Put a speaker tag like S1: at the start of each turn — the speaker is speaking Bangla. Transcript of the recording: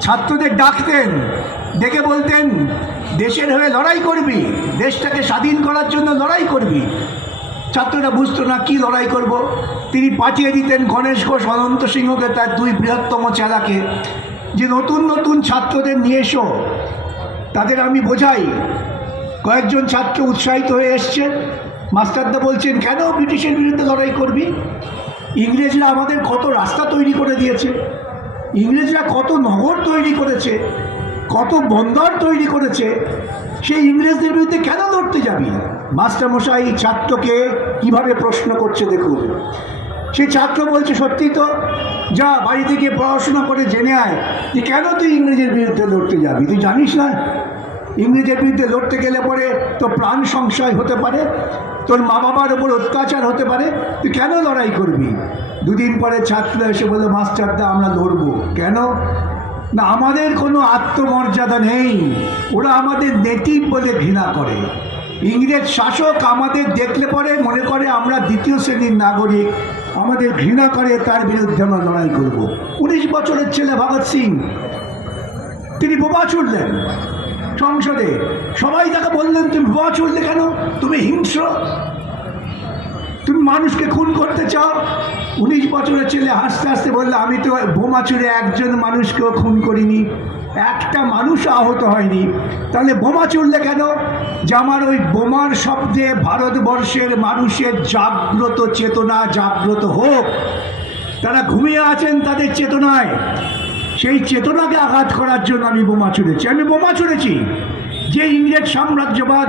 S1: ছাত্রদের ডাকতেন, ডেকে বলতেন, দেশের হয়ে লড়াই করবি, দেশটাকে স্বাধীন করার জন্য লড়াই করবি। ছাত্ররা বুঝতো না কি লড়াই করব। তিনি পাঠিয়ে দিতেন গণেশ ঘোষ, অনন্ত সিংহকে, তার দুই বৃহত্তম চেলাকে। যে নতুন নতুন ছাত্রদের নিয়ে এসো, তাদের আমি বোঝাই। কয়েকজন ছাত্র উৎসাহিত হয়ে এসছে। মাস্টারদা বলছেন, কেন ব্রিটিশের বিরুদ্ধে লড়াই করবি? ইংরেজরা আমাদের কত রাস্তা তৈরি করে দিয়েছে। ইংরেজরা কত নগর তৈরি করেছে, কত বন্দর তৈরি করেছে, সেই ইংরেজদের বিরুদ্ধে কেন লড়তে যাবি? মাস্টারমশাই ছাত্রকে কীভাবে প্রশ্ন করছে দেখুন। সেই ছাত্র বলছে, সত্যি তো, যা বাড়ি থেকে পড়াশোনা করে জেনে আয় যে কেন তুই ইংরেজের বিরুদ্ধে লড়তে যাবি? তুই জানিস না? ইংরেজের বিরুদ্ধে লড়তে গেলে পরে তো প্রাণ সংশয় হতে পারে, তোর মা বাবার ওপর অত্যাচার হতে পারে, তুই কেন লড়াই করবি? দুদিন পরে ছাত্র এসে বলে মাস্টারদা আমরা লড়বো। কেন? না, আমাদের কোনো আত্মমর্যাদা নেই। ওরা আমাদের নেটিভ বলে ঘৃণা করে। ইংরেজ শাসক আমাদের দেখলে পরে মনে করে, আমরা দ্বিতীয় শ্রেণির নাগরিক, আমাদের ঘৃণা করে, তার বিরুদ্ধে আমরা লড়াই করব। উনিশ বছরের ছেলে ভগৎ সিং, তিনি বোমা ছুড়লেন সংসদে। সবাই তাকে বললেন, তুমি বোমা ছুড়লে কেন? তুমি হিংস্র। তুমি মানুষকে খুন করতে চাও? উনিশ বছরের ছেলে হাসতে হাসতে বললে, আমি তো বোমা ছুড়ে একজন মানুষকেও খুন করিনি, একটা মানুষ আহত হয়নি। তাহলে বোমা চুড়লে কেন? যে আমার ওই বোমার শব্দে ভারতবর্ষের মানুষের জাগ্রত চেতনা জাগ্রত হোক, তারা ঘুমিয়ে আছেন তাদের চেতনায়। সেই চেতনাকে আঘাত করার জন্য আমি বোমা ছুড়েছি। আমি বোমা ছুড়েছি। যে ইংরেজ সাম্রাজ্যবাদ